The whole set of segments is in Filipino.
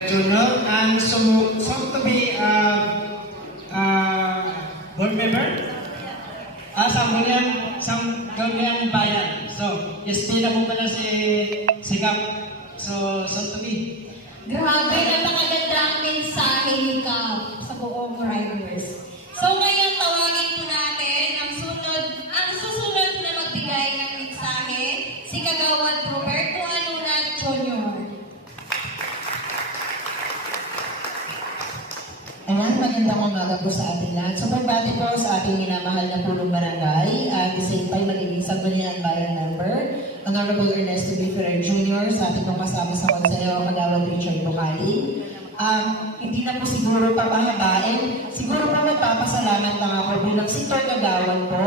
Journal and soon to be board member Sangguniang Bayan. So, SP na po pala si Gap. So, soon to be. Grabe, napakagandang mensahe ni Kap sa buong riders. So ngayon, tawagin po natin ang susunod na magbigay ng mensahe, si Kagawad Roberto Anunat Jr. Ayan, magandang umaga po sa ating lahat. So, pagbati po sa ating minamahal na pulong barangay, at the same time, magiging Sangguniang Bayan member, ang Honorable Ernesto B. Ferrer Jr., sa ating pong kasama sa Konsehero, Kagawad Richard Bukali. Hindi na po siguro papahabain. Siguro po magpapasalamat lang ako bilang Sector Kagawad po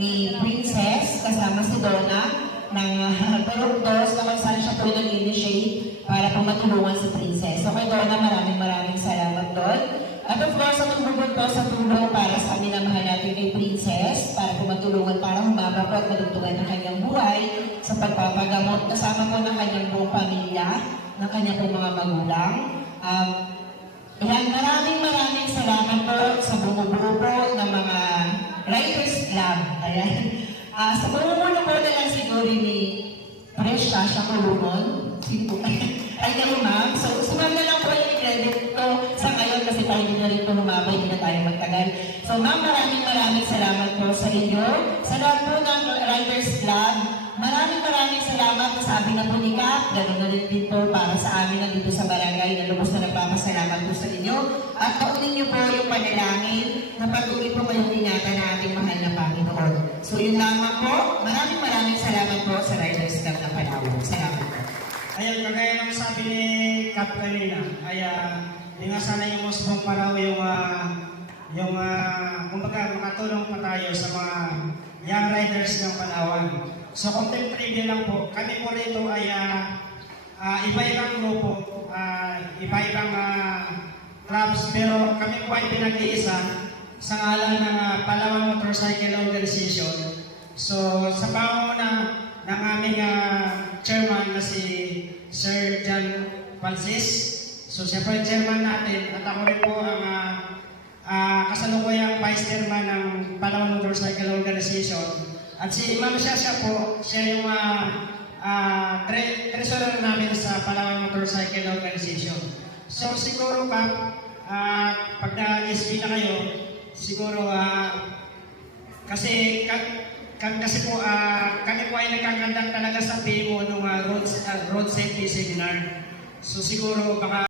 ni Princess, kasama si Donna, ng Perugdos na kung saan siya po nag-initiate para po matulungan si Princess. So kay Donna, maraming salamat doon. At of course, ang tugod po sa tulong para sa amin na mahal natin kay Princess, para po matulungan para humaba po at madugtungan ng kanyang buhay sa pagpapagamot, kasama po ng kanyang buong pamilya, ng kanyang po mga magulang. Maraming salamat po sa bumubuo po ng mga Riders Club. Ayan. Sa bumubuo po na lang siguro ni Fresh Tasha Columon. Ay kayo ma'am. So, sumam na lang po yung credit ko sa ngayon kasi tayo na rin po lumabay, hindi na tayo magtagal. So ma'am, maraming salamat po sa inyo. Sa lahat po ng Riders Club, maraming salamat. Sabi na po ni Kap, ganoon na rin din po para sa amin na dito sa barangay na lubos na nagpapasalamat po sa inyo. At kaunin niyo po yung panalangin na patuloy po kayong ingatan na ating mahal na Panginoon. So yun lamang po. Maraming salamat po sa Riders Club na Palawan. Salamat po. Ayun, kagaya ng sabi ni Kap kanina, ay di nga sana yung musbong paraw kumbaga makatulong pa tayo sa mga young riders ng Palawan. So, content trivia lang po. Kami po rito ay iba-ibang grupo, iba-ibang clubs, pero kami po ay pinag-iisa sa ngalan ng Palawan Motorcycle Organization. So, sa pangunguna ng aming chairman na si Sir John Francis. So, siya po yung chairman natin at ako rin po ang kasalukuyang vice chairman ng Palawan Motorcycle Organization. At si Ma'am Shasha po, siya yung treasurer namin sa Palawan Motorcycle Organization. So, siguro pa, pag na-SP na kayo, siguro kasi po, kami po ay nagkakandak talaga sa PMO ng road safety seminar. So siguro baka